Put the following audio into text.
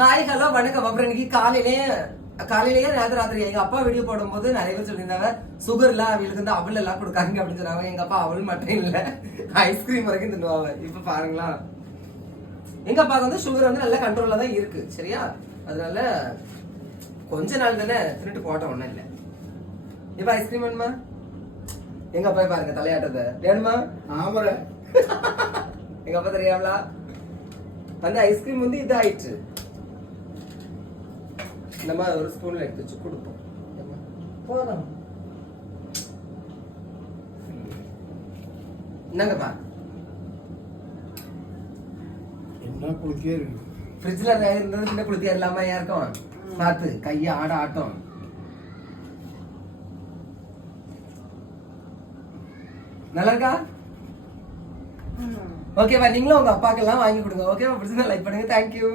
Hi hello வணக்கம். அப்புறம் இன்னைக்கு காலையிலேயே நேற்று ராத்திரி எங்க அப்பா வீடியோ போடும்போது நிறைய பேர் சொல்லியிருந்தாங்க சுகர் இல்ல அவங்களுக்கு வந்து அவள் எல்லாம் கொடுக்காங்க அப்படின்னு சொன்னாங்க. எங்க அப்பா அவள் மட்டும் இல்ல ஐஸ்கிரீம் வரைக்கும் தின்னுவாங்க. இப்ப பாருங்களா, எங்க அப்பாவுக்கு வந்து சுகர் வந்து நல்ல கண்ட்ரோல்ல தான் இருக்கு. சரியா, அதனால கொஞ்ச நாள் தானே தின்னுட்டு போட்ட ஒண்ணும் இல்ல. இப்ப ஐஸ்கிரீம் வேணுமா? எங்க அப்பா பாருங்க தலையாட்டத்தை வேணுமா? ஆமர எங்க அப்பா தெரியாமலா அந்த ஐஸ்கிரீம் வந்து இது ஆயிடுச்சு. நம்ம ஒரு ஸ்பூன்ல எடுத்து வச்சு கொடுப்போம். போதும். என்னங்கப்பா என்ன குளிக்கே இருக்கு. ஃப்ரிட்ஜ்ல இருந்தது சின்ன குளித்தியா இல்லாம இருக்கும். பார்த்து கையை ஆட்டம். நல்லா இருக்கா? ஓகேவா? நீங்களும் உங்க அப்பாக்கெல்லாம் வாங்கி கொடுங்க. ஓகேவா? பிடிச்சதா லைக் பண்ணுங்க. தேங்க்யூ.